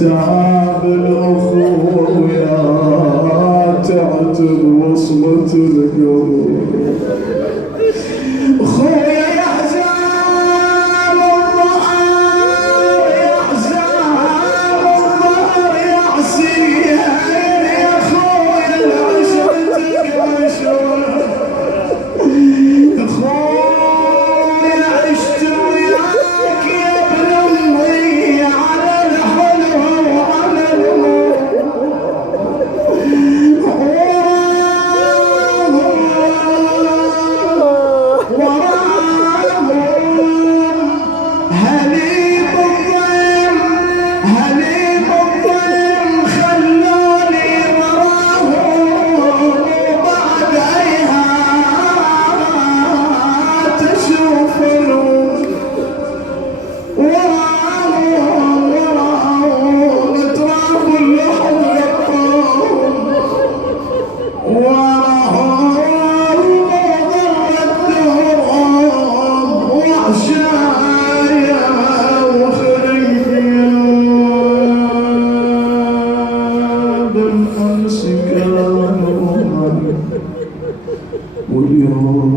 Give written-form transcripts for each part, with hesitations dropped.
تعب الأخويا تعتب وصمة القلوب خويا يحزن الظهر يحزن الظهر يعسيها يا خويا العشرة عشرة خويا عشت وياك يا ابن امي على الحلو وعلى الموت وراء إتراف اللحم للطاوم وراء الدرب وعشايا وخريفيا بالأمس كانوا واليوم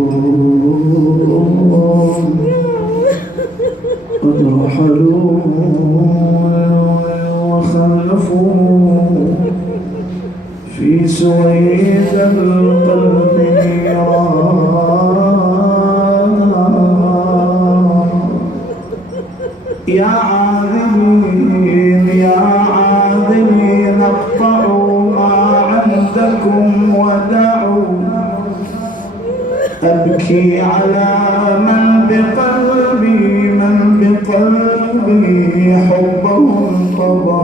قد رحلوا وخلفوا في سويد القلب نيران. يا عاذلين يا عاذلين اقطعوا ما عندكم ودعوا أبكي على من بقلبي حبهم طبع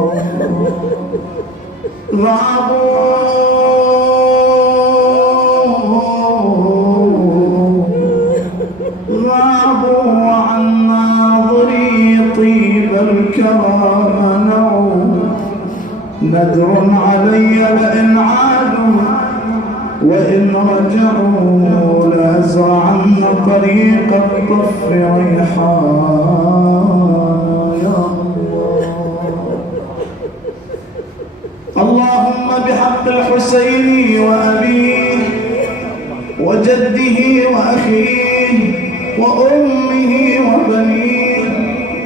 غابوا عن ناظري طيب الكرام منعوا. ندر علي لئن عادوا وإن رجعوا لأزرعن طريق الطف ريحان. يا اللهم بحق الحسين وأبيه وجده وأخيه وأمه وبنيه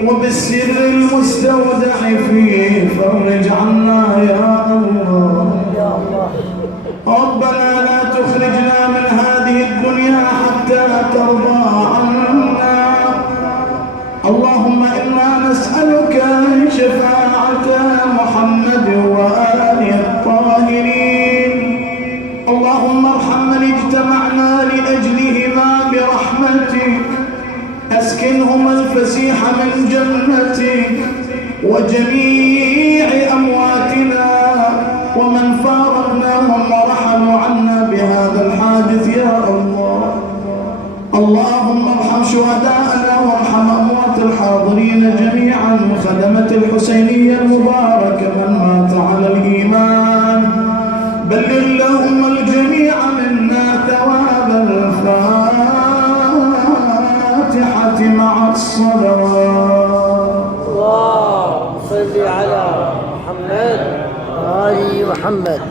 وبالسر المستودع فيه فرج عنا يا الله. ربنا لا تخرجنا من هذه الدنيا حتى ترضى عنا. اللهم إنا نسألك شفاعة محمد وآله الطاهرين. اللهم ارحم من اجتمعنا لأجلهما برحمتك. أسكنهما الفسيح من جنتك وجميع أمواتنا ومن فارقناهم ورحلوا عنا بهذا الحادث يا الله. اللهم ارحم شهداءنا وارحم أموات الحاضرين جميعا خدمة الحسينية المباركة من مات على الإيمان. بلغ اللهم الجميع منا ثواب الفاتحة مع الصلوات. اللهم صل على محمد وآل محمد.